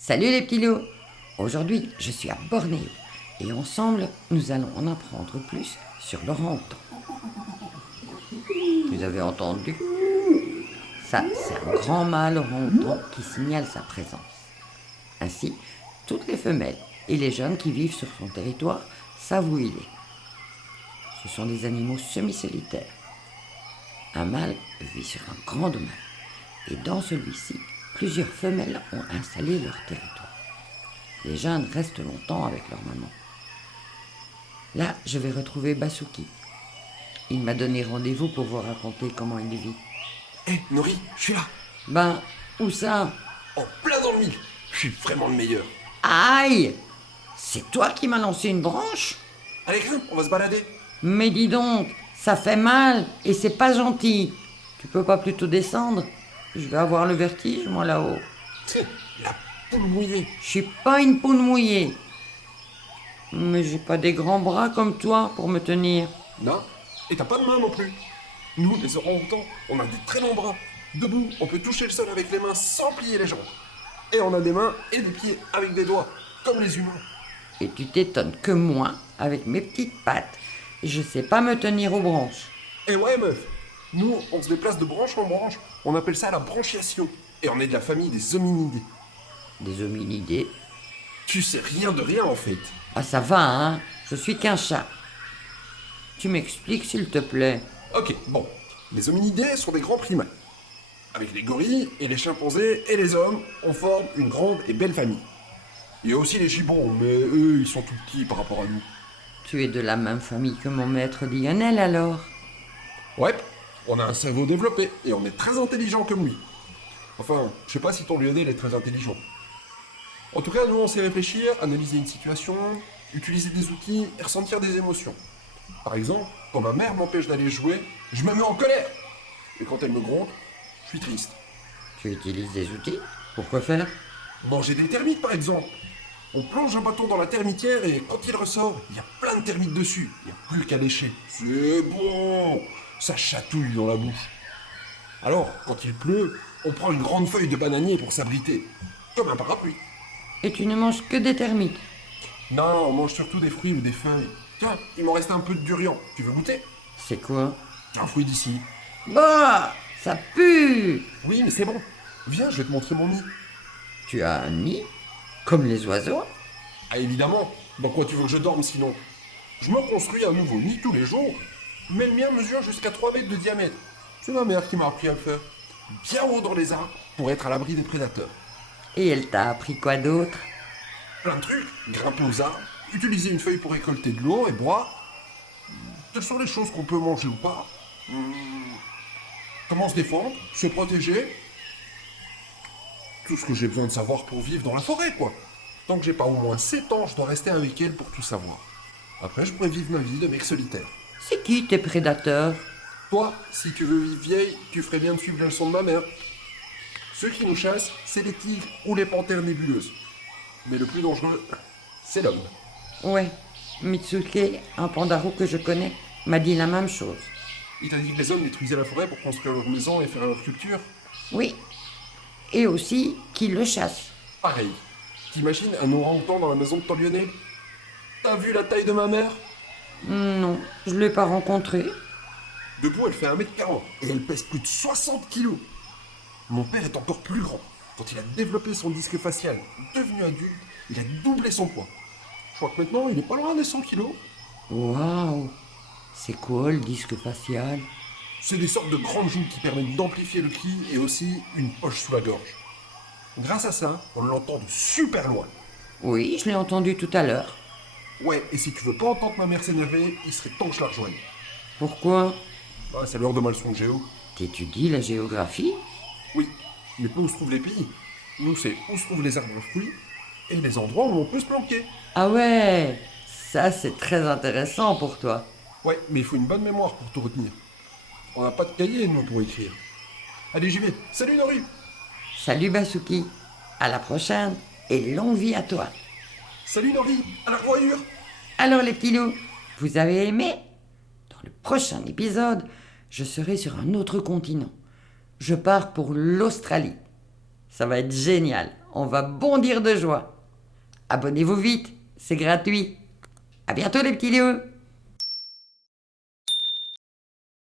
Salut les petits loups. Aujourd'hui, je suis à Bornéo et ensemble, nous allons en apprendre plus sur l'orang-outan. Vous avez entendu? Ça, c'est un grand mâle orang-outan qui signale sa présence. Ainsi, toutes les femelles et les jeunes qui vivent sur son territoire savent où il est. Ce sont des animaux semi-solitaires. Un mâle vit sur un grand domaine et dans celui-ci, plusieurs femelles ont installé leur territoire. Les jeunes restent longtemps avec leur maman. Là, je vais retrouver Basuki. Il m'a donné rendez-vous pour vous raconter comment il vit. Hé, Nori, je suis là. Ben, où ça? En plein dans le mille. Je suis vraiment le meilleur. Aïe! C'est toi qui m'as lancé une branche? Allez, grimpe, on va se balader. Mais dis donc, ça fait mal et c'est pas gentil. Tu peux pas plutôt descendre? Je vais avoir le vertige, moi, là-haut. La poule mouillée. Je suis pas une poule mouillée. Mais j'ai pas des grands bras comme toi pour me tenir. Non. Et t'as pas de main non plus. Nous, les orang-outans, on a des très longs bras. Debout, on peut toucher le sol avec les mains sans plier les jambes. Et on a des mains et des pieds avec des doigts, comme les humains. Et tu t'étonnes que moi, avec mes petites pattes, je sais pas me tenir aux branches. Et ouais, meuf. Nous, on se déplace de branche en branche. On appelle ça la branchiation. Et on est de la famille des hominidés. Des hominidés. Tu sais rien de rien, en fait. Ah ça va, hein? Je suis qu'un chat. Tu m'expliques, s'il te plaît? Ok, bon. Les hominidés sont des grands primates. Avec les gorilles et les chimpanzés et les hommes, on forme une grande et belle famille. Il y a aussi les gibbons, mais eux, ils sont tout petits par rapport à nous. Tu es de la même famille que mon maître Lionel, alors? Ouais, on a un cerveau développé et on est très intelligent comme lui. Enfin, je sais pas si ton Lionel est très intelligent. En tout cas, nous, on sait réfléchir, analyser une situation, utiliser des outils et ressentir des émotions. Par exemple, quand ma mère m'empêche d'aller jouer, je me mets en colère. Et quand elle me gronde, je suis triste. Tu utilises des outils? Pourquoi faire? Manger des termites, par exemple. On plonge un bâton dans la termitière et quand il ressort, il y a plein de termites dessus. Il n'y a plus qu'à lécher. C'est bon. Ça chatouille dans la bouche. Alors, quand il pleut, on prend une grande feuille de bananier pour s'abriter. Comme un parapluie. Et tu ne manges que des termites? Non, on mange surtout des fruits ou des feuilles. Tiens, il m'en reste un peu de durian. Tu veux goûter? C'est quoi? C'est un fruit d'ici. Bah, ça pue! Oui, mais c'est bon. Viens, je vais te montrer mon nid. Tu as un nid? Comme les oiseaux? Ah, évidemment. Dans quoi tu veux que je dorme sinon? Je me construis un nouveau nid tous les jours. Mais le mien mesure jusqu'à 3 mètres de diamètre. C'est ma mère qui m'a appris à le faire. Bien haut dans les arbres pour être à l'abri des prédateurs. Et elle t'a appris quoi d'autre? Plein de trucs. Grimper aux arbres, utiliser une feuille pour récolter de l'eau et boire. Quelles sont les choses qu'on peut manger ou pas? Comment se défendre? Se protéger? Tout ce que j'ai besoin de savoir pour vivre dans la forêt, quoi. Tant que j'ai pas au moins 7 ans, je dois rester avec elle pour tout savoir. Après, je pourrais vivre ma vie de mec solitaire. C'est qui tes prédateurs? Toi, si tu veux vivre vieille, tu ferais bien de suivre les leçons de ma mère. Ceux qui nous chassent, c'est les tigres ou les panthères nébuleuses. Mais le plus dangereux, c'est l'homme. Ouais, Mitsuke, un pandaro que je connais, m'a dit la même chose. Il t'a dit que les hommes détruisaient la forêt pour construire leur maison et faire leur culture? Oui, et aussi qu'il le chasse. Pareil. T'imagines un orang-outan dans la maison de ton Lionel? T'as vu la taille de ma mère? Non, je l'ai pas rencontré. Debout, elle fait 1m40 et elle pèse plus de 60 kilos. Mon père est encore plus grand. Quand il a développé son disque facial, devenu adulte, il a doublé son poids. Je crois que maintenant, il est pas loin des 100 kilos. Waouh, c'est quoi le disque facial? C'est des sortes de grandes joues qui permettent d'amplifier le cri et aussi une poche sous la gorge. Grâce à ça, on l'entend de super loin. Oui, je l'ai entendu tout à l'heure. Ouais, et si tu veux pas entendre ma mère s'énerver, il serait temps que je la rejoigne. Pourquoi? Bah, c'est l'heure de ma leçon de géo. T'étudies la géographie? Oui, mais pas où se trouvent les pays. Nous, c'est où se trouvent les arbres à fruits et les endroits où on peut se planquer. Ah ouais, ça c'est très intéressant pour toi. Ouais, mais il faut une bonne mémoire pour tout retenir. On n'a pas de cahier, nous, pour écrire. Allez, j'y vais. Salut, Nori! Salut Basuki, à la prochaine et longue vie à toi. Salut, Nori! À la revoyure! Alors les petits loups, vous avez aimé? Dans le prochain épisode, je serai sur un autre continent. Je pars pour l'Australie. Ça va être génial. on va bondir de joie. Abonnez-vous vite, c'est gratuit. À bientôt les petits lieux.